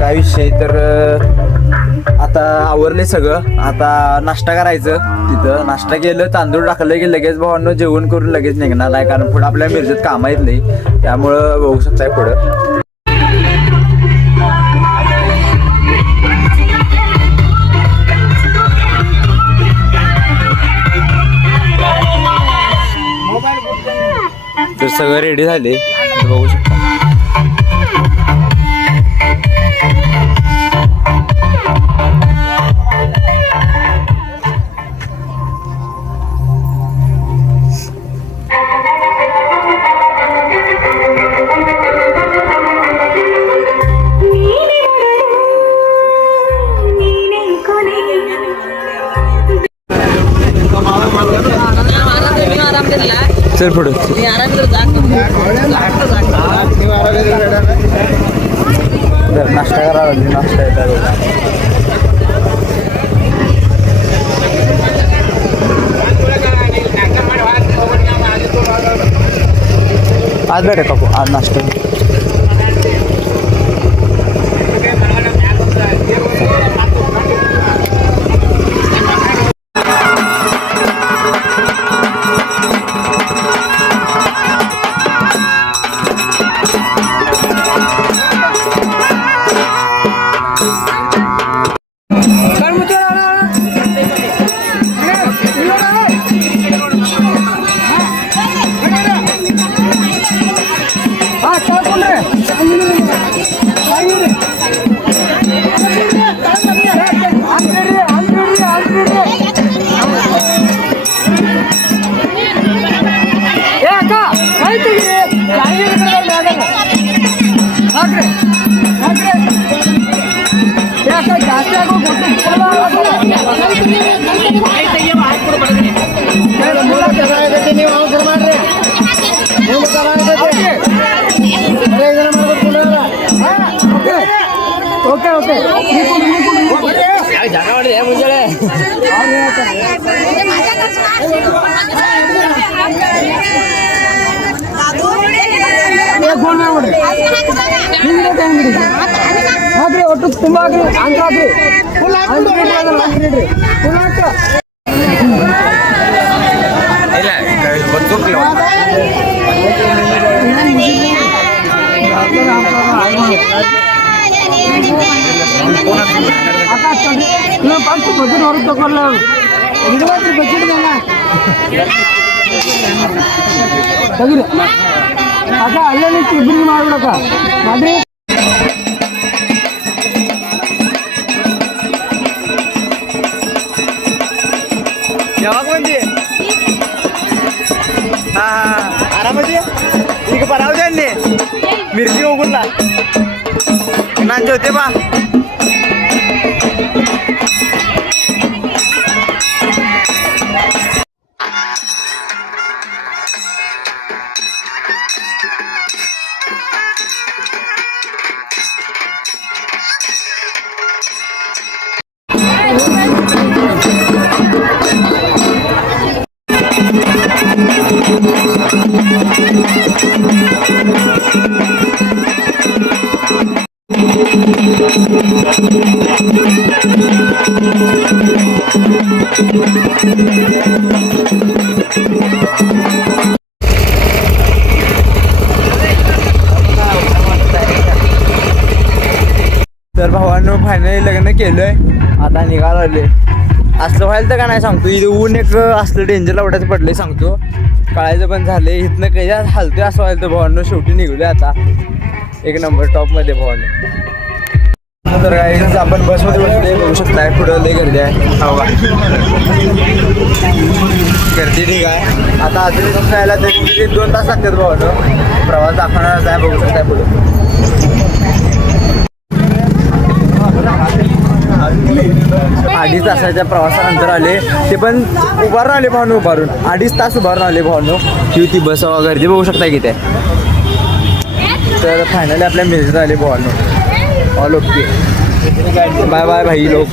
काय विषय तर आता आवरले सगळं. आता नाश्ता करायचं. तिथं नाश्ता केलं, तांदूळ टाकलं की लगेच भावांनो जेवण करून लगेच निघणार आहे, कारण पुढं आपल्या मिरजेत काम आहेत नाही, त्यामुळं बघू शकताय पुढं. तर सगळं रेडी झाले बघू शकता. चल पुढे नाश्ता करा. नाश्ता येतात आज भेटे काकू आज नाश्ता. ओके ओके ಒಟ್ಟು ತುಂಬಾ ಬಜೆಟ್ ಹೊರಗೆ ತಗೊಳ್ಳ ಬಜೆಟ್ ತೆಗಿರಿ ಅಕ್ಕ ಅಲ್ಲೇ ಇಬ್ಬರಿಗೆ ಮಾಡ್ಬಿಡಕ್ಕ ಮಾಡ್ರಿ. ಯಾವಾಗ ಬಂದಿ? ಆರಾಮದಿ? ಈಗ ಬರಾವ್ದೆ ಅಲ್ಲಿ ಮಿರ್ಜಿ ಹೋಗುಲ್ಲ ನನ್ನ ಜೊತೆ ಬಾ. तर भावांनो फायनली लग्न केलंय, आता निघाले. असलं व्हायला तर का नाही सांगतो, इथे ऊन एक असलं डेंजर लावड्याचं पडलंय सांगतो, कळायचं पण झालंय. इथनं काही हलतोय असं व्हायला तर भावांनो शेवटी निघलोय आता एक नंबर टॉपमध्ये भावांनो. तर काय आपण बसमध्ये बसले बघू शकताय, पुढं लई गर्दी आहे. हवा गर्दी ठीक आहे. आता अजून जायला तरी 2 तास लागतात भावांनो, प्रवास दाखवणार आहे बघू शकताय पुढं. 2.5 तासाच्या प्रवासानंतर आले, ते पण उभारून आले भावनो, उभारून 2.5 तास उभारून आले भावनो. ती बस गर्दी बघू शकता किती. तर फायनली आपल्या मिरजेत आले भावनो. ऑल ओके, बाय बाय भाई लोक.